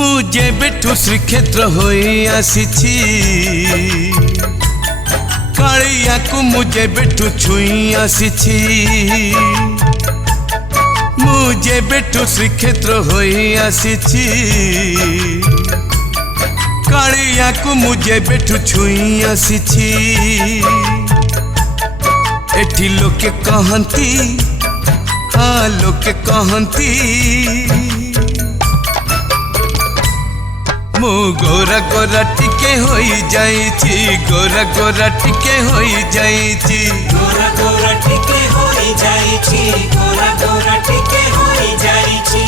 मुझे बेठू श्रीक्षेत्र होई आसीछि कालिया को मुझे बेठू छुई आसीछि मुझे बेठू श्रीक्षेत्र होई आसीछि कालिया को मुझे बेठू छुई आसीछि एठी लोके कहंती हाँ लोके कहंती मु गोरा गोरा टिके होई जाइछि गोरा गोरा टिके होई जाइछि गोरा गोरा टिके होई जाइछि गोरा गोरा टिके होई जाइछि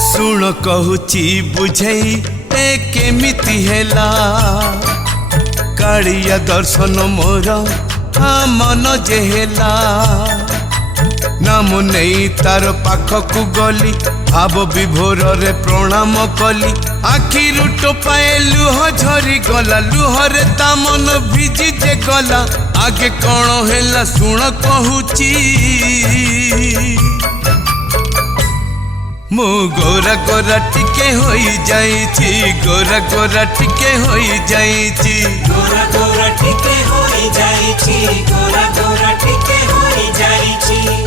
सुन कहूची बुझई ए केमिति हेला कालिया दर्शन मोर मन जेहेला नाम नहीं तार पाखकु गली भाव विभोर रे प्रणाम कली आखिरु टोपाए लुह झरी गला लुहरे ता मन भिजी जे गला आगे कौन हेला सुन कहूची मु गोरा गोरा टिके होई जाइछि गोरा गोरा टिके होई जाइछि गोरा गोरा टिके होई जाइछि गोरा गोरा टिके होई जाइछि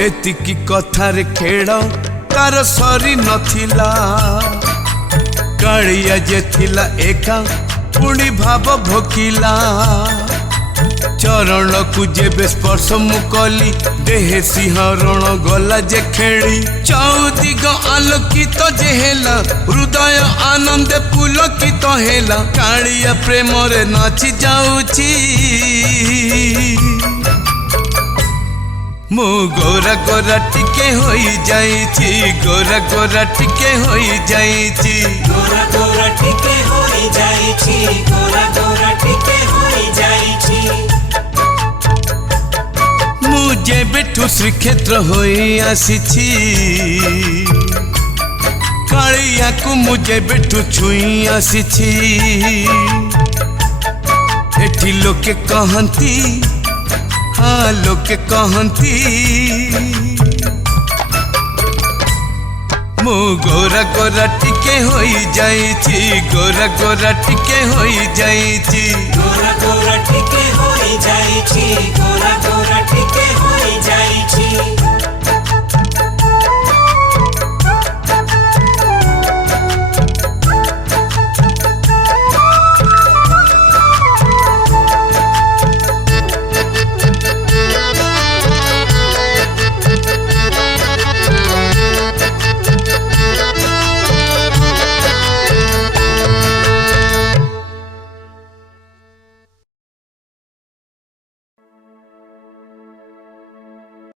एतिकी कथार खेड़ तार सरी नथिला कालिया जे थिला एका पुणी भाव भोकिला चरण को जेबे स्पर्श मुकली देहे सिंहरण गला जे खेली चौदिग आलोकित जे हेला हृदय आनंद पुलकित हेला कालिया प्रेम रे नाची जाउछि मु गोरा गोरा टिके होई जाइछि गोरा गोरा टिके होई जाइछि गोरा गोरा टिके होई जाइछि गोरा गोरा टिके होई जाइछि मुझे बेठू श्रीक्षेत्र होई आसीछि कालिया को मुझे बेठू छुई आसीछि एठी लोके कहंती हाँ लोके कहंती मु गोरा गोरा टिके होई जाइछि गोरा गोरा टिके होई जाइछि गोरा गोरा टिके होई जाइछि।